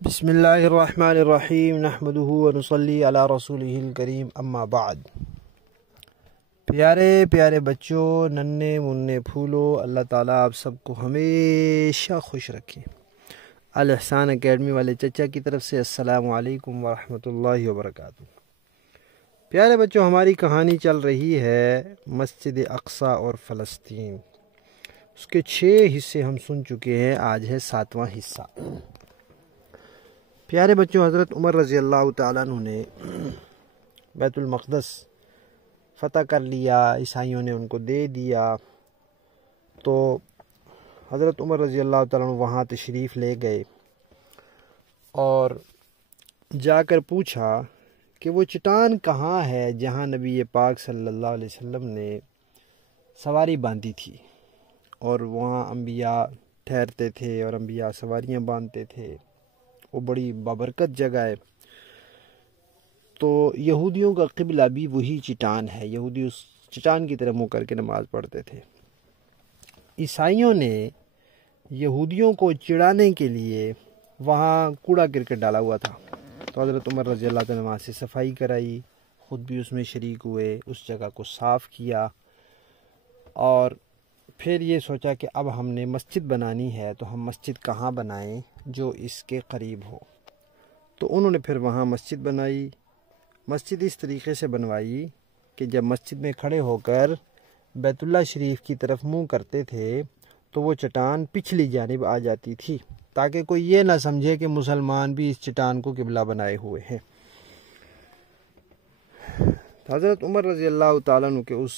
بسم اللہ الرحمن الرحیم نحمدہ ونصلی علی رسولہ الکریم اما بعد۔ پیارے پیارے بچوں، ننھے منھے پھولو، اللہ تعالیٰ آپ سب کو ہمیشہ خوش رکھے۔ الاحسان اکیڈمی والے چچا کی طرف سے السلام علیکم ورحمۃ اللہ وبرکاتہ۔ پیارے بچوں، ہماری کہانی چل رہی ہے مسجد اقصی اور فلسطین۔ اس کے 6 حصے ہم سن چکے ہیں، آج ہے 7واں حصہ۔ پیارے بچوں، حضرت عمر رضی اللہ تعالیٰ عنہ نے بیت المقدس فتح کر لیا، عیسائیوں نے ان کو دے دیا، تو حضرت عمر رضی اللہ تعالیٰ عنہ وہاں تشریف لے گئے اور جا کر پوچھا کہ وہ چٹان کہاں ہے جہاں نبی پاک صلی اللہ علیہ وسلم نے سواری باندھی تھی، اور وہاں انبیاء ٹھہرتے تھے اور انبیاء سواریاں باندھتے تھے۔ وہ بڑی بابرکت جگہ ہے۔ تو یہودیوں کا قبلہ بھی وہی چٹان ہے، یہودی اس چٹان کی طرف منہ کر کے نماز پڑھتے تھے۔ عیسائیوں نے یہودیوں کو چڑھانے کے لیے وہاں کوڑا کرکٹ ڈالا ہوا تھا، تو حضرت عمر رضی اللہ تعالیٰ وہاں سے صفائی کرائی، خود بھی اس میں شریک ہوئے، اس جگہ کو صاف کیا، اور پھر یہ سوچا کہ اب ہم نے مسجد بنانی ہے تو ہم مسجد کہاں بنائیں جو اس کے قریب ہو۔ تو انہوں نے پھر وہاں مسجد بنائی۔ مسجد اس طریقے سے بنوائی کہ جب مسجد میں کھڑے ہو کر بیت اللہ شریف کی طرف منہ کرتے تھے تو وہ چٹان پچھلی جانب آ جاتی تھی، تاکہ کوئی یہ نہ سمجھے کہ مسلمان بھی اس چٹان کو قبلہ بنائے ہوئے ہیں۔ حضرت عمر رضی اللہ تعالیٰ عنہ کے اس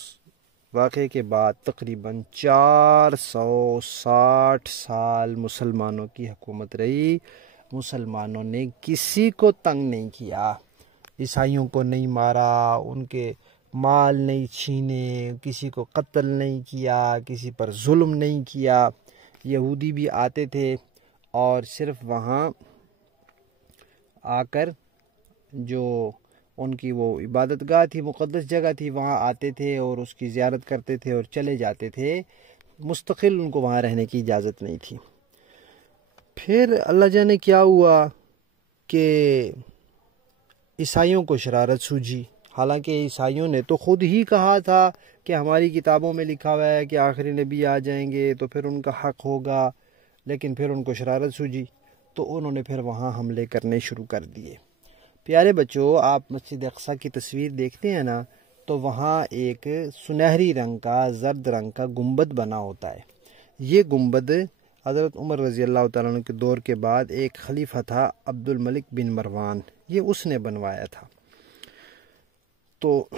واقعے کے بعد تقریباً 460 سال مسلمانوں کی حکومت رہی۔ مسلمانوں نے کسی کو تنگ نہیں کیا، عیسائیوں کو نہیں مارا، ان کے مال نہیں چھینے، کسی کو قتل نہیں کیا، کسی پر ظلم نہیں کیا۔ یہودی بھی آتے تھے اور صرف وہاں آ کر جو ان کی وہ عبادت گاہ تھی، مقدس جگہ تھی، وہاں آتے تھے اور اس کی زیارت کرتے تھے اور چلے جاتے تھے، مستقل ان کو وہاں رہنے کی اجازت نہیں تھی۔ پھر اللہ جانے کیا ہوا کہ عیسائیوں کو شرارت سوجھی، حالانکہ عیسائیوں نے تو خود ہی کہا تھا کہ ہماری کتابوں میں لکھا ہوا ہے کہ آخری نبی آ جائیں گے تو پھر ان کا حق ہوگا، لیکن پھر ان کو شرارت سوجھی تو انہوں نے پھر وہاں حملے کرنے شروع کر دیے۔ پیارے بچوں، آپ مسجد اقصی کی تصویر دیکھتے ہیں نا، تو وہاں ایک سنہری رنگ کا، زرد رنگ کا گنبد بنا ہوتا ہے۔ یہ گنبد حضرت عمر رضی اللہ تعالیٰ عنہ کے دور کے بعد ایک خلیفہ تھا، عبد الملک بن مروان، یہ اس نے بنوایا تھا۔ تو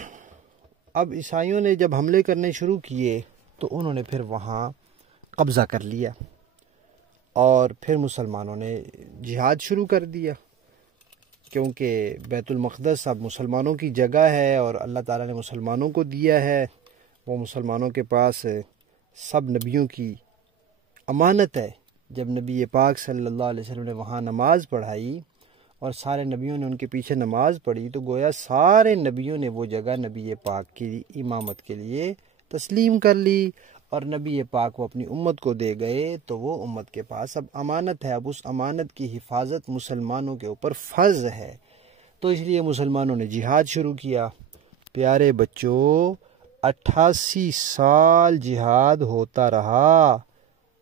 اب عیسائیوں نے جب حملے کرنے شروع کیے تو انہوں نے پھر وہاں قبضہ کر لیا، اور پھر مسلمانوں نے جہاد شروع کر دیا، کیونکہ بیت المقدس اب مسلمانوں کی جگہ ہے اور اللہ تعالیٰ نے مسلمانوں کو دیا ہے، وہ مسلمانوں کے پاس سب نبیوں کی امانت ہے۔ جب نبی پاک صلی اللہ علیہ وسلم نے وہاں نماز پڑھائی اور سارے نبیوں نے ان کے پیچھے نماز پڑھی، تو گویا سارے نبیوں نے وہ جگہ نبی پاک کی امامت کے لیے تسلیم کر لی، اور نبی پاک وہ اپنی امت کو دے گئے، تو وہ امت کے پاس اب امانت ہے۔ اب اس امانت کی حفاظت مسلمانوں کے اوپر فرض ہے، تو اس لیے مسلمانوں نے جہاد شروع کیا۔ پیارے بچوں، 88 سال جہاد ہوتا رہا،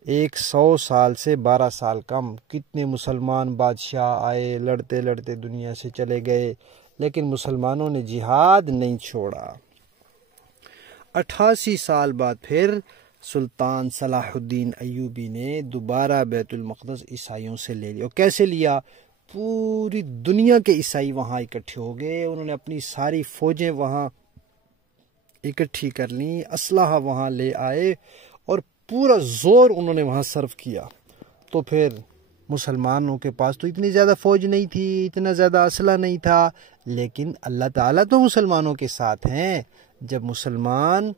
100 سال سے 12 سال کم۔ کتنے مسلمان بادشاہ آئے، لڑتے لڑتے دنیا سے چلے گئے، لیکن مسلمانوں نے جہاد نہیں چھوڑا۔ 88 سال بعد پھر سلطان صلاح الدین ایوبی نے دوبارہ بیت المقدس عیسائیوں سے لے لیا۔ اور کیسے لیا؟ پوری دنیا کے عیسائی وہاں اکٹھے ہو گئے، انہوں نے اپنی ساری فوجیں وہاں اکٹھی کر لیں، اسلحہ وہاں لے آئے اور پورا زور انہوں نے وہاں صرف کیا۔ تو پھر مسلمانوں کے پاس تو اتنی زیادہ فوج نہیں تھی، اتنا زیادہ اسلحہ نہیں تھا، لیکن اللہ تعالیٰ تو مسلمانوں کے ساتھ ہیں۔ جب مسلمان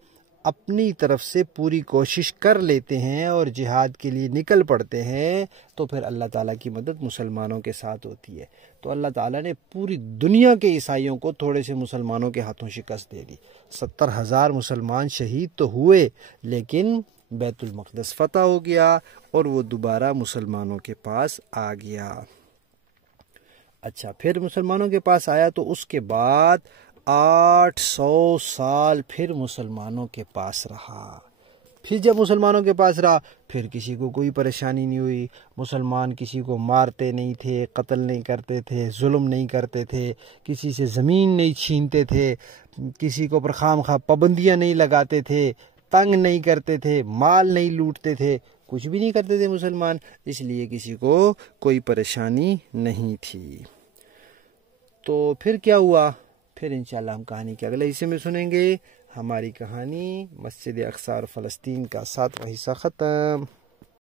اپنی طرف سے پوری کوشش کر لیتے ہیں اور جہاد کے لیے نکل پڑتے ہیں تو پھر اللہ تعالیٰ کی مدد مسلمانوں کے ساتھ ہوتی ہے۔ تو اللہ تعالیٰ نے پوری دنیا کے عیسائیوں کو تھوڑے سے مسلمانوں کے ہاتھوں شکست دے دی۔ 70,000 مسلمان شہید تو ہوئے، لیکن بیت المقدس فتح ہو گیا اور وہ دوبارہ مسلمانوں کے پاس آ گیا۔ اچھا، پھر مسلمانوں کے پاس آیا تو اس کے بعد 800 سال پھر مسلمانوں کے پاس رہا۔ پھر جب مسلمانوں کے پاس رہا، پھر کسی کو کوئی پریشانی نہیں ہوئی، مسلمان کسی کو مارتے نہیں تھے، قتل نہیں کرتے تھے، ظلم نہیں کرتے تھے، کسی سے زمین نہیں چھینتے تھے، کسی کو پر خام خواہ پابندیاں نہیں لگاتے تھے، تنگ نہیں کرتے تھے، مال نہیں لوٹتے تھے، کچھ بھی نہیں کرتے تھے مسلمان، اس لیے کسی کو کوئی پریشانی نہیں تھی۔ تو پھر کیا ہوا؟ پھر انشاءاللہ ہم کہانی کے اگلے حصے میں سنیں گے۔ ہماری کہانی مسجد اقصی اور فلسطین کا 7واں حصہ ختم۔